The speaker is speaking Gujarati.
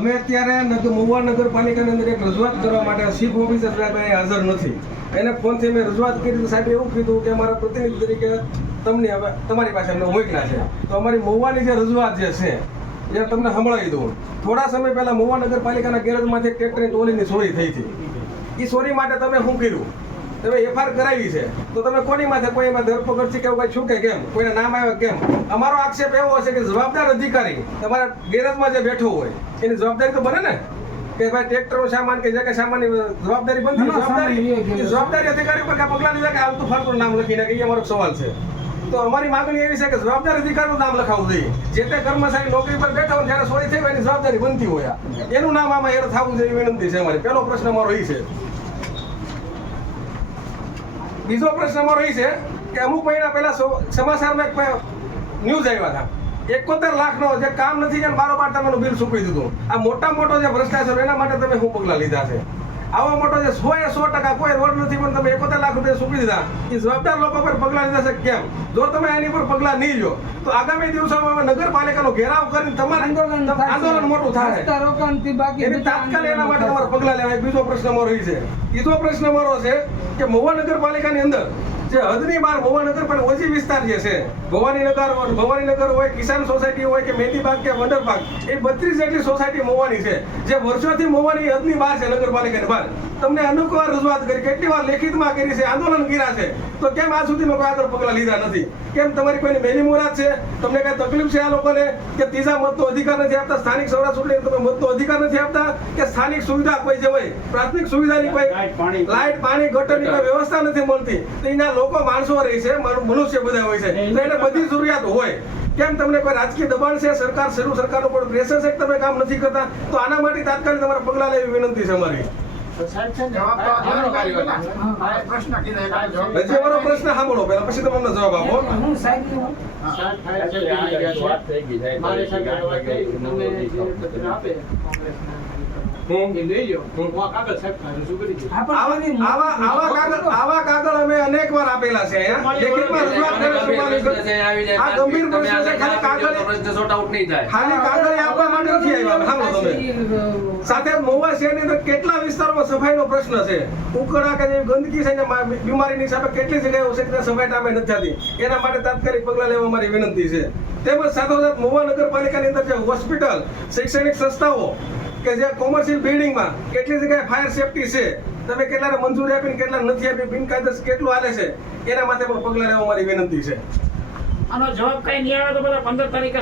અમે અત્યારે મહુવા નગરપાલિકાની અંદર એક રજૂઆત કરવા માટે ચીફ ઓફિસર સાહેબ અહીં હાજર નથી. એને ફોનથી મેં રજૂઆત કરી તો સાહેબ એવું કીધું કે અમારા પ્રતિનિધિ તરીકે તમને હવે તમારી પાસે અમને મોકલ્યા છે. તો અમારી મહુવાની જે રજૂઆત જે છે એ તમને સંભળાવી દઉં. થોડા સમય પહેલા મહુવા નગરપાલિકાના ગેરેજમાંથી એક ટ્રેક્ટરની ટ્રોલીની ચોરી થઈ હતી. એ ચોરી માટે તમે શું કર્યું? તમે એફઆઈઆર કરાવી છે તો તમે કોની માથે કોઈ એમાં ધરપકડ છે કે એવું કઈ છું કે કેમ કોઈના નામ આવ્યા કેમ? અમારો આક્ષેપ એવો હશે કે જવાબદાર અધિકારી તમારા ગેરેજમાં જે બેઠો હોય એની જવાબદારી તો બને ને કે ભાઈ ટ્રેક્ટરનો સામાન કે જે કઈ સામાનની જવાબદારી બનતી જવાબદારી અધિકારી પર કઈ પગલાં લીધા કે આલતું ફાલતું નામ લખીને કે એ અમારો સવાલ છે. તો અમારી માંગણી એવી છે કે જવાબદાર અધિકારીનું નામ લખાવવું જોઈએ. જે તે કર્મચારી નોકરી પર બેઠા હોય ત્યારે ચોરી થઈ હોય એની જવાબદારી બનતી હોય એનું નામ આમાં એર થવું જોઈએ વિનંતી છે અમારી. પહેલો પ્રશ્ન અમારો એ છે. બીજો પ્રશ્ન અમારો એ છે કે અમુક મહિના પહેલા સમાચારમાં એક ન્યૂઝ આવ્યા હતા 71 લાખનો જે કામ નથી ને બારોબાર તમે બિલ ચૂકવી દીધું. આ મોટા મોટો જે ભ્રષ્ટાચાર એના માટે તમે શું પગલાં લીધા છે? આવો મોટો જે 100% કોઈ રોડ નથી પણ તમે 71 લાખ રૂપિયા ચૂકવી દીધા એ જવાબદાર લોકો પર પગલાં લીધા છે કેમ? જો તમે એની પર પગલાં નહીં લો તો આગામી દિવસોમાં અમે નગરપાલિકાનો ઘેરાવ કરીને તમારે આંદોલન મોટું થાય. એની તાત્કાલિક એના માટે તમારે પગલાં લેવાય. બીજો પ્રશ્ન અમારો એ છે. ત્રીજો પ્રશ્ન અમારો છે કે મહુવા નગરપાલિકાની અંદર જે હદની બહાર મહુવા નગરપાલિકા ઓછી વિસ્તાર જે છે ભવાનીનગર હોય, કિસાન સોસાયટી હોય કે મહેંદીબાગ કે વંડરબાગ એ 32 જેટલી સોસાયટી મહુવાની છે જે વર્ષોથી મહુવાની હદની બહાર છે નગરપાલિકાની બહાર. તમને અનેક વાર રજૂઆત કરી, કેટલી વાર લેખિતમાં કરી છે, આંદોલન કર્યા છે તો કેમ આજ સુધીમાં કોઈ આગળ પગલાં લીધા નથી? કેમ તમારી કોઈની મેલી મુરાદ છે? તમને કઈ તકલીફ છે આ લોકોને કે ત્રીજા મતનો અધિકાર નથી આપતા? સ્થાનિક સૌરાષ્ટ્ર ચૂંટણી તમે મતનો અધિકાર નથી આપતા કે સ્થાનિક સુવિધા કોઈ જે હોય પ્રાથમિક સુવિધાની કોઈ લાઇટ પાણી ગટરની કોઈ વ્યવસ્થા નથી મળતી? તો એના લોકો માણસો રહી છે, મનુષ્ય બધા હોય છે તો એને બધી જરૂરિયાત હોય. કેમ તમને કોઈ રાજકીય દબાણ છે? સરકારનું પણ પ્રેશર છે કે તમે કામ નથી કરતા? તો આના માટે તાત્કાલિક તમારે પગલાં લેવી વિનંતી છે અમારી. પ્રશ્ન સાંભળો પહેલા પછી તમે અમને જવાબ આપો. આવા કાગળ અમે અનેક વાર આપેલા છે. ગંભીર પ્રશ્ન છે. ખાલી કાગળ આપવા માટે નથી આવ્યા. સાથે મહુવા શહેરની અંદર કેટલા વિસ્તારોમાં સફાઈનો પ્રશ્ન છે. ઉકળા કે જેવી ગંદકી છે બીમારીની હિસાબે કેટલી જગ્યાએ છે કે સફાઈ ટાઈમે નથી થતી. એના માટે તાત્કાલિક પગલાં લેવા મારી વિનંતી છે. તેમજ સાથોસાથ મહુવા નગરપાલિકાની અંદર જે હોસ્પિટલ, શૈક્ષણિક સંસ્થાઓ કે જે કોમર્શિયલ બિલ્ડિંગમાં કેટલી જગ્યાએ ફાયર સેફટી છે, તમે કેટલાને મંજૂરી આપીને કેટલા નથી આપી, બિનકાયદેસર કેટલું હાલે છે એના માટે પણ પગલાં લેવા મારી વિનંતી છે. આનો જવાબ કઈ નહીં આવે તો બધા 15 તારીખે